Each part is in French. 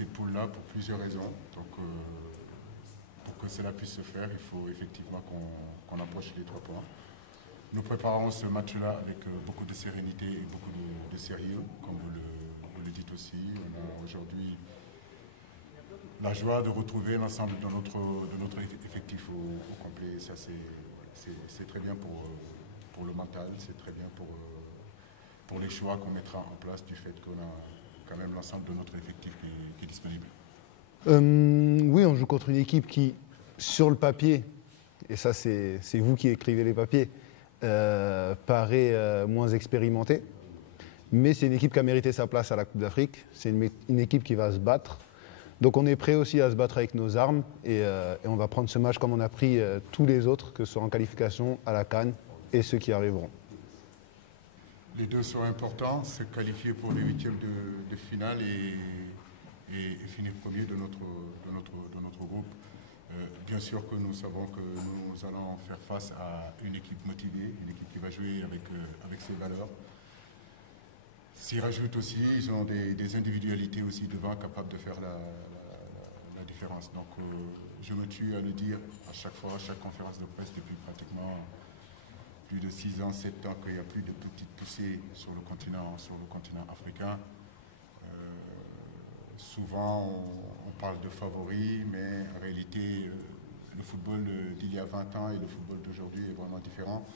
cette poule-là pour plusieurs raisons. Donc, pour que cela puisse se faire, il faut effectivement qu'on approche les 3 points. Nous préparons ce match-là avec beaucoup de sérénité et beaucoup de sérieux, comme vous le dites aussi. On a aujourd'hui la joie de retrouver l'ensemble de notre effectif au complet. Ça, c'est très bien pour le mental, c'est très bien pour les choix qu'on mettra en place du fait qu'on a quand même l'ensemble de notre effectif qui est disponible. Oui, on joue contre une équipe qui, sur le papier, et ça c'est vous qui écrivez les papiers, paraît moins expérimentée. Mais c'est une équipe qui a mérité sa place à la Coupe d'Afrique. C'est une équipe qui va se battre. Donc on est prêt aussi à se battre avec nos armes et on va prendre ce match comme on a pris tous les autres, que ce soit en qualification, à la CAN et ceux qui arriveront. Les deux sont importants, se qualifier pour les 8e de finale et finir premier de notre groupe. Bien sûr que nous savons que nous allons faire face à une équipe motivée, une équipe qui va jouer avec ses valeurs. S'ils rajoutent aussi, ils ont des individualités aussi devant capables de faire la différence. Donc je me tue à le dire à chaque fois, à chaque conférence de presse depuis pratiquement plus de 6 ans, 7 ans qu'il n'y a plus de petites poussées sur le continent africain. Souvent on parle de favoris, mais en réalité le football d'il y a 20 ans et le football d'aujourd'hui est vraiment différent.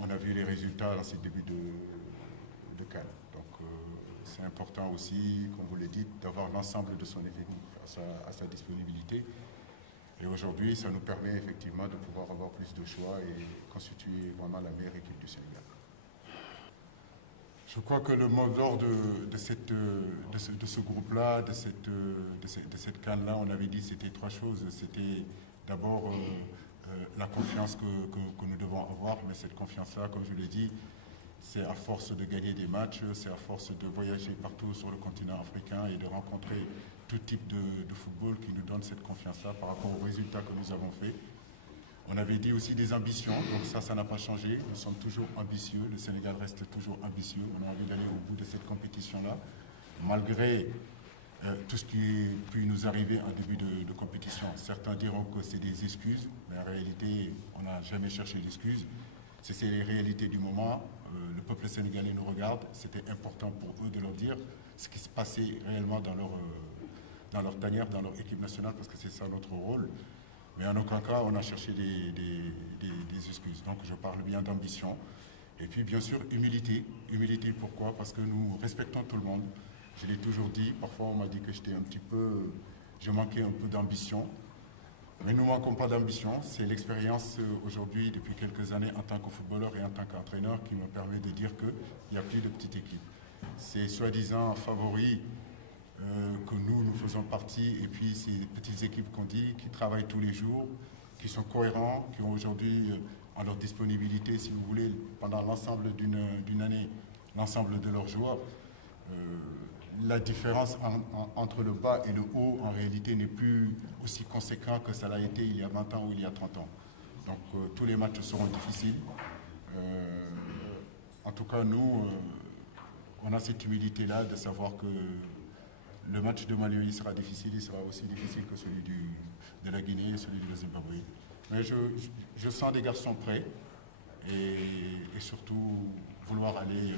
On a vu les résultats dans ces débuts de CAN. Donc c'est important aussi, comme vous le dites, d'avoir l'ensemble de son effectif à sa disponibilité. Et aujourd'hui, ça nous permet effectivement de pouvoir avoir plus de choix et constituer vraiment la meilleure équipe du Sénégal. Je crois que le mot d'ordre de ce groupe-là, de cette CAN-là, on avait dit c'était 3 choses. C'était d'abord la confiance que nous devons avoir, mais cette confiance-là, comme je l'ai dit, c'est à force de gagner des matchs, c'est à force de voyager partout sur le continent africain et de rencontrer tout type de football qui nous donne cette confiance-là par rapport aux résultats que nous avons faits. On avait dit aussi des ambitions, donc ça n'a pas changé. Nous sommes toujours ambitieux, le Sénégal reste toujours ambitieux. On a envie d'aller au bout de cette compétition-là, malgré tout ce qui peut nous arriver en début de compétition. Certains diront que c'est des excuses, mais en réalité, on n'a jamais cherché d'excuses. C'est les réalités du moment. Le peuple sénégalais nous regarde. C'était important pour eux de leur dire ce qui se passait réellement dans leur tanière, dans leur équipe nationale, parce que c'est ça notre rôle. Mais en aucun cas, on a cherché des excuses. Donc je parle bien d'ambition. Et puis bien sûr, humilité. Humilité, pourquoi? Parce que nous respectons tout le monde. Je l'ai toujours dit. Parfois, on m'a dit que je manquais un peu d'ambition. Mais nous ne manquons pas d'ambition. C'est l'expérience aujourd'hui, depuis quelques années, en tant que footballeur et en tant qu'entraîneur, qui me permet de dire qu'il n'y a plus de petites équipes. C'est soi-disant favoris que nous faisons partie, et puis ces petites équipes qu'on dit, qui travaillent tous les jours, qui sont cohérents, qui ont aujourd'hui en leur disponibilité, si vous voulez, pendant l'ensemble d'une année, l'ensemble de leurs joueurs. La différence entre le bas et le haut, en réalité, n'est plus aussi conséquent que ça l'a été il y a 20 ans ou il y a 30 ans. Donc tous les matchs seront difficiles. En tout cas, nous, on a cette humilité-là de savoir que le match de Mali, il sera difficile, il sera aussi difficile que celui de la Guinée et celui du Zimbabwe. Mais je sens des garçons prêts et surtout vouloir aller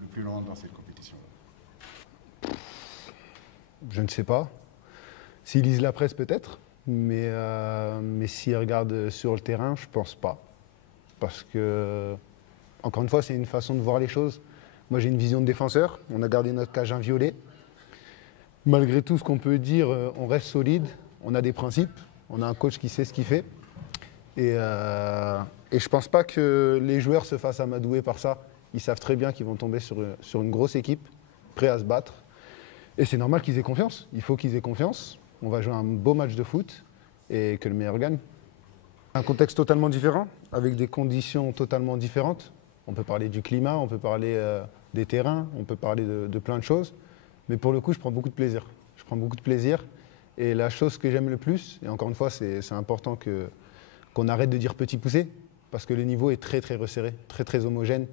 le plus loin dans cette compétition. Je ne sais pas. S'ils lisent la presse, peut-être. Mais s'ils regardent sur le terrain, je ne pense pas. Parce que, encore une fois, c'est une façon de voir les choses. Moi, j'ai une vision de défenseur. On a gardé notre cage inviolée. Malgré tout ce qu'on peut dire, on reste solide. On a des principes. On a un coach qui sait ce qu'il fait. Et je ne pense pas que les joueurs se fassent amadouer par ça. Ils savent très bien qu'ils vont tomber sur une grosse équipe, prêts à se battre. Et c'est normal qu'ils aient confiance. Il faut qu'ils aient confiance. On va jouer un beau match de foot et que le meilleur gagne. Un contexte totalement différent, avec des conditions totalement différentes. On peut parler du climat, on peut parler des terrains, on peut parler de plein de choses. Mais pour le coup, je prends beaucoup de plaisir. Je prends beaucoup de plaisir. Et la chose que j'aime le plus, et encore une fois, c'est important qu'on arrête de dire petit poussé, parce que le niveau est très très resserré, très très homogène.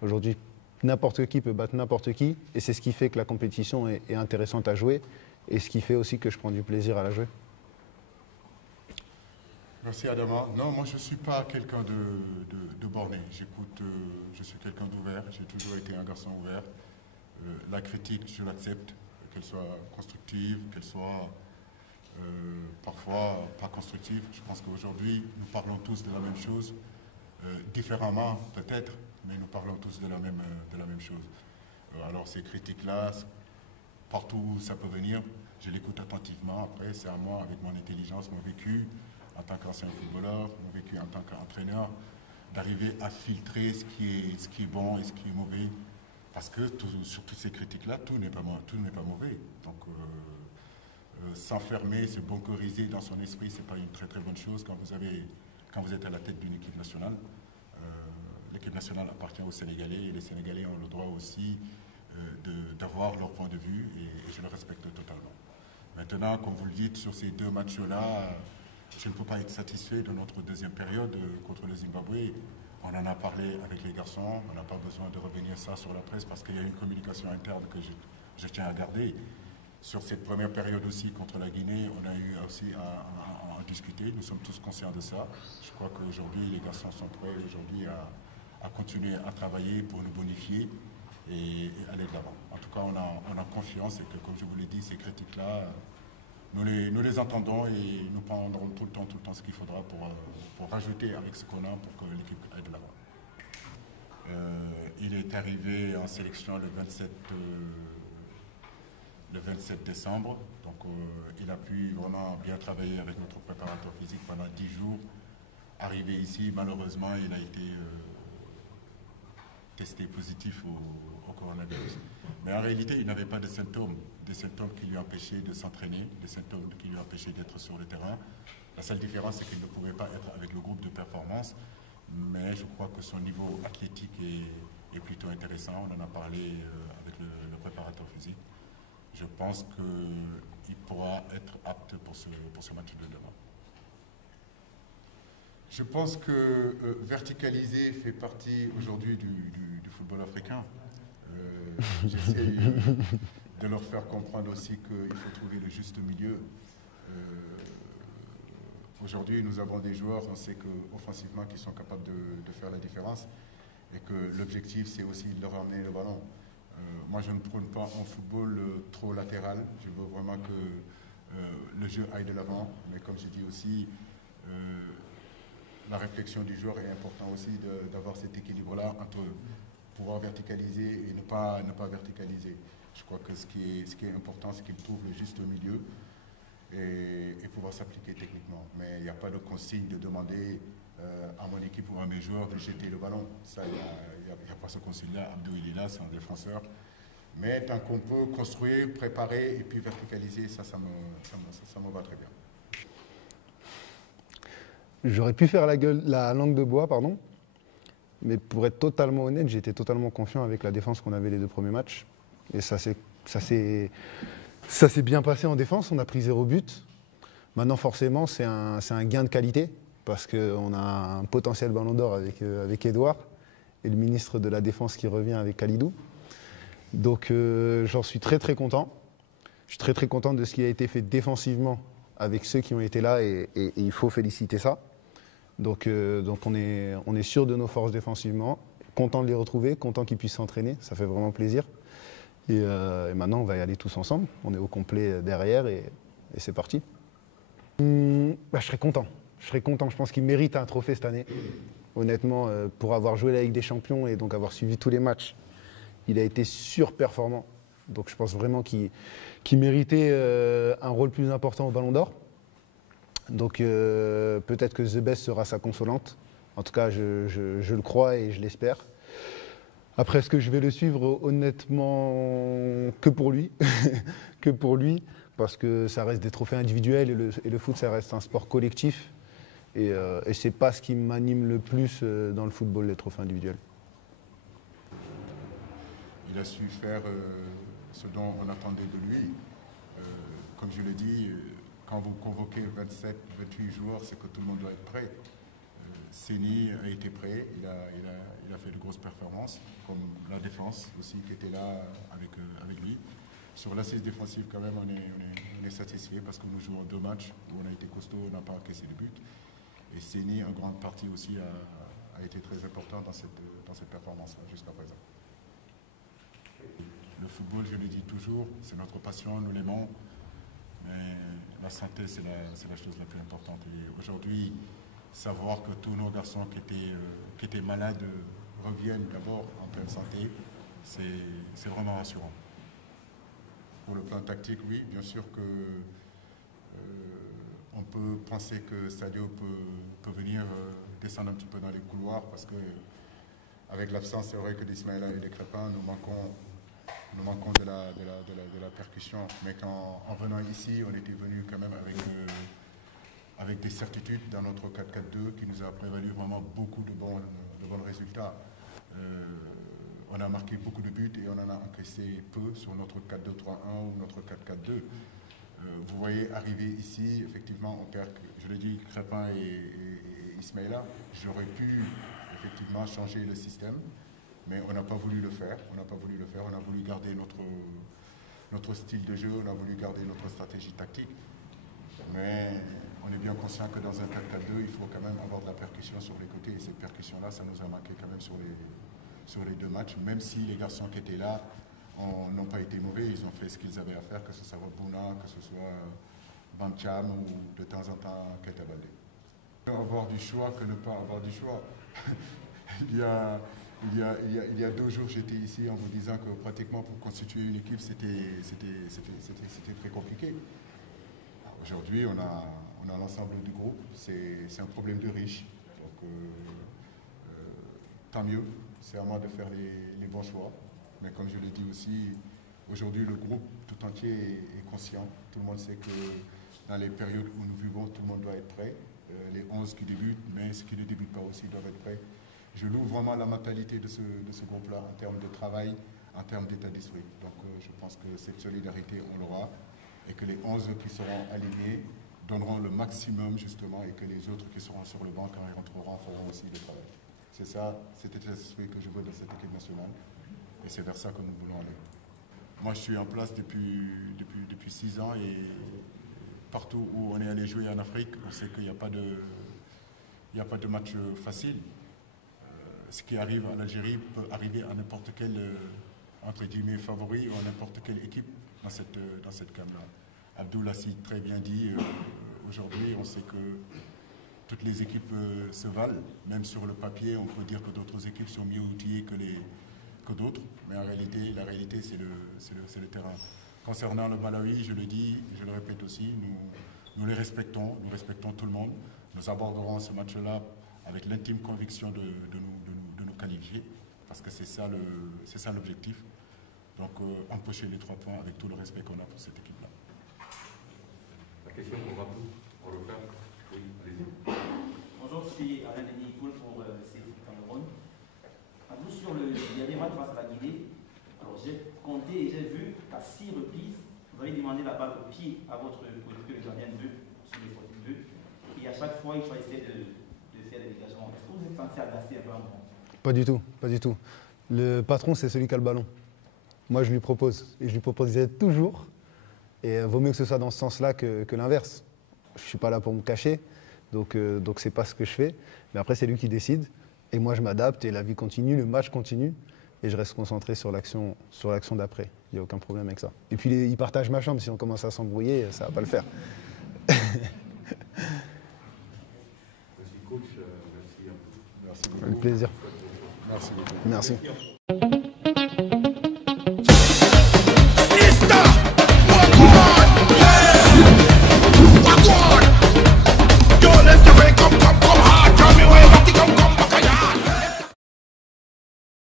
Aujourd'hui, n'importe qui peut battre n'importe qui, et c'est ce qui fait que la compétition est intéressante à jouer, et ce qui fait aussi que je prends du plaisir à la jouer. Merci Adama. Non, moi je ne suis pas quelqu'un de borné. J'écoute, je suis quelqu'un d'ouvert. J'ai toujours été un garçon ouvert. La critique, je l'accepte, qu'elle soit constructive, qu'elle soit parfois pas constructive. Je pense qu'aujourd'hui, nous parlons tous de la même chose, différemment peut-être, mais nous parlons tous de la même chose. Alors ces critiques-là, partout où ça peut venir, je l'écoute attentivement. Après, c'est à moi, avec mon intelligence, mon vécu, en tant qu'ancien footballeur, mon vécu en tant qu'entraîneur, d'arriver à filtrer ce qui est bon et ce qui est mauvais. Parce que sur toutes ces critiques-là, tout n'est pas mauvais. Donc, s'enfermer, se bunkeriser dans son esprit, ce n'est pas une très très bonne chose quand vous êtes à la tête d'une équipe nationale. L'équipe nationale appartient aux Sénégalais et les Sénégalais ont le droit aussi d'avoir leur point de vue et je le respecte totalement. Maintenant, comme vous le dites, sur ces deux matchs-là, je ne peux pas être satisfait de notre deuxième période contre le Zimbabwe. On en a parlé avec les garçons, on n'a pas besoin de revenir ça sur la presse parce qu'il y a une communication interne que je tiens à garder. Sur cette première période aussi contre la Guinée, on a eu aussi à en discuter. Nous sommes tous conscients de ça. Je crois qu'aujourd'hui, les garçons sont prêts aujourd'hui à continuer à travailler pour nous bonifier et aller de l'avant. En tout cas, on a confiance et que, comme je vous l'ai dit, ces critiques-là, nous les entendons et nous prendrons tout le temps ce qu'il faudra pour rajouter avec ce qu'on a pour que l'équipe aille de l'avant. Il est arrivé en sélection le 27 décembre, donc il a pu vraiment bien travailler avec notre préparateur physique pendant 10 jours. Arrivé ici, malheureusement, il a été testé positif au coronavirus. Mais en réalité, il n'avait pas de symptômes, des symptômes qui lui empêchaient de s'entraîner, des symptômes qui lui empêchaient d'être sur le terrain. La seule différence, c'est qu'il ne pouvait pas être avec le groupe de performance, mais je crois que son niveau athlétique est plutôt intéressant. On en a parlé avec le préparateur physique. Je pense qu'il pourra être apte pour ce match de demain. Je pense que verticaliser fait partie aujourd'hui du football africain. J'essaie de leur faire comprendre aussi qu'il faut trouver le juste milieu. Aujourd'hui, nous avons des joueurs, on sait qu'offensivement, qui sont capables de faire la différence et que l'objectif, c'est aussi de leur emmener le ballon. Moi, je ne prône pas un football trop latéral. Je veux vraiment que le jeu aille de l'avant. Mais comme je dis aussi, la réflexion du joueur est importante aussi d'avoir cet équilibre-là entre pouvoir verticaliser et ne pas verticaliser. Je crois que ce qui est important, c'est qu'il trouve le juste milieu et pouvoir s'appliquer techniquement. Mais il n'y a pas de consigne de demander à mon équipe ou à mes joueurs de jeter le ballon. Ça, il n'y a pas ce consigne-là. Abdou, il est là, c'est un défenseur. Mais tant qu'on peut construire, préparer et puis verticaliser, ça me va très bien. J'aurais pu faire la langue de bois, pardon. Mais pour être totalement honnête, j'étais totalement confiant avec la défense qu'on avait les deux premiers matchs. Et ça s'est bien passé en défense, on a pris 0 but. Maintenant, forcément, c'est un gain de qualité parce qu'on a un potentiel ballon d'or avec Edouard et le ministre de la Défense qui revient avec Khalidou. Donc, j'en suis très très content. Je suis très content de ce qui a été fait défensivement avec ceux qui ont été là et il faut féliciter ça. Donc on est sûr de nos forces défensivement, content de les retrouver, content qu'ils puissent s'entraîner, ça fait vraiment plaisir. Et maintenant, on va y aller tous ensemble. On est au complet derrière et c'est parti. Je serais content. Je pense qu'il mérite un trophée cette année. Honnêtement, pour avoir joué la Ligue des Champions et donc avoir suivi tous les matchs, il a été surperformant. Donc je pense vraiment qu'il méritait un rôle plus important au Ballon d'Or. Donc peut-être que The Best sera sa consolante. En tout cas, je le crois et je l'espère. Après, est-ce que je vais le suivre honnêtement que pour lui que pour lui, parce que ça reste des trophées individuels et le foot, ça reste un sport collectif. Et c'est pas ce qui m'anime le plus dans le football, les trophées individuels. Il a su faire ce dont on attendait de lui. Comme je l'ai dit, quand vous convoquez 27, 28 joueurs, c'est que tout le monde doit être prêt. Séni a été prêt, il a fait de grosses performances, comme la défense aussi qui était là avec lui. Sur l'assise défensive, quand même, on est satisfait parce que nous jouons 2 matchs où on a été costaud, on n'a pas encaissé de but. Et Séni, en grande partie aussi, a été très important dans cette performance-là jusqu'à présent. Le football, je le dis toujours, c'est notre passion, nous l'aimons, mais la santé, c'est la chose la plus importante. Et aujourd'hui, savoir que tous nos garçons qui étaient malades reviennent d'abord en pleine santé, c'est vraiment rassurant. Pour le plan tactique, oui, bien sûr que on peut penser que Sadio peut venir descendre un petit peu dans les couloirs parce que avec l'absence, c'est vrai que d'Ismaïla et de Crépin, nous manquons de la percussion. Mais en venant ici, on était venu quand même avec des certitudes dans notre 4-4-2 qui nous a prévalu vraiment beaucoup de bons résultats. On a marqué beaucoup de buts et on en a encaissé peu sur notre 4-2-3-1 ou notre 4-4-2. Vous voyez arriver ici, effectivement, on perd, je l'ai dit, Crépin et Ismaïla. J'aurais pu effectivement changer le système, mais on n'a pas voulu le faire. On a voulu garder notre style de jeu, on a voulu garder notre stratégie tactique. Mais on est bien conscient que dans un 4-4-2, il faut quand même avoir de la percussion sur les côtés. Et cette percussion-là, ça nous a manqué quand même sur les 2 matchs, même si les garçons qui étaient là n'ont pas été mauvais, ils ont fait ce qu'ils avaient à faire, que ce soit Bouna, que ce soit Bamcham ou de temps en temps Keita Baldé. Avoir du choix que ne pas avoir du choix. il y a 2 jours, j'étais ici en vous disant que pratiquement pour constituer une équipe, c'était très compliqué. Aujourd'hui, on a l'ensemble du groupe, c'est un problème de riche. Donc, tant mieux, c'est à moi de faire les bons choix. Mais comme je l'ai dit aussi, aujourd'hui, le groupe tout entier est conscient. Tout le monde sait que dans les périodes où nous vivons, tout le monde doit être prêt. Les 11 qui débutent, mais ceux qui ne débutent pas aussi doivent être prêts. Je loue vraiment la mentalité de ce groupe-là en termes de travail, en termes d'état d'esprit. Donc je pense que cette solidarité, on l'aura, et que les 11 qui seront alignés donneront le maximum justement, et que les autres qui seront sur le banc, quand ils rentreront, feront aussi le travail. C'est ça, cet état d'esprit que je veux dans cette équipe nationale, et c'est vers ça que nous voulons aller. Moi, je suis en place depuis 6 ans, et partout où on est allé jouer en Afrique, on sait qu'il n'y a pas de match facile. Ce qui arrive en Algérie peut arriver à n'importe quel, entre guillemets, favori ou à n'importe quelle équipe dans cette CAN-là. Abdoul l'a si très bien dit, aujourd'hui, on sait que toutes les équipes se valent. Même sur le papier, on peut dire que d'autres équipes sont mieux outillées que d'autres, mais en réalité, la réalité, c'est le terrain. Concernant le Malawi, je le dis, je le répète aussi, nous les respectons, nous respectons tout le monde. Nous aborderons ce match-là avec l'intime conviction de nous qualifier, parce que c'est ça l'objectif. Donc, empocher les 3 points avec tout le respect qu'on a pour cette équipe-là. La question pour Abdou, pour le faire. Oui, allez-y. Bonjour, je suis Alain Denis Koul pour CFOot Cameroun. Abdou, sur le dernier match face à la Guinée, alors j'ai compté et j'ai vu qu'à 6 reprises, vous avez demandé la balle au pied à votre coéquipier, le gardien de but, sur les 42. Et à chaque fois, il choisissait de faire des dégagements. Est-ce que vous êtes censé agacer un peu un moment? Pas du tout, pas du tout. Le patron, c'est celui qui a le ballon. Moi, je lui propose. Et je lui proposerai toujours. Et vaut mieux que ce soit dans ce sens-là que l'inverse. Je ne suis pas là pour me cacher. Donc c'est pas ce que je fais. Mais après, c'est lui qui décide. Et moi, je m'adapte et la vie continue, le match continue. Et je reste concentré sur l'action d'après. Il n'y a aucun problème avec ça. Et puis, il partage ma chambre. Si on commence à s'embrouiller, ça ne va pas le faire. Merci, coach. Merci. Avec plaisir. Merci beaucoup. Merci.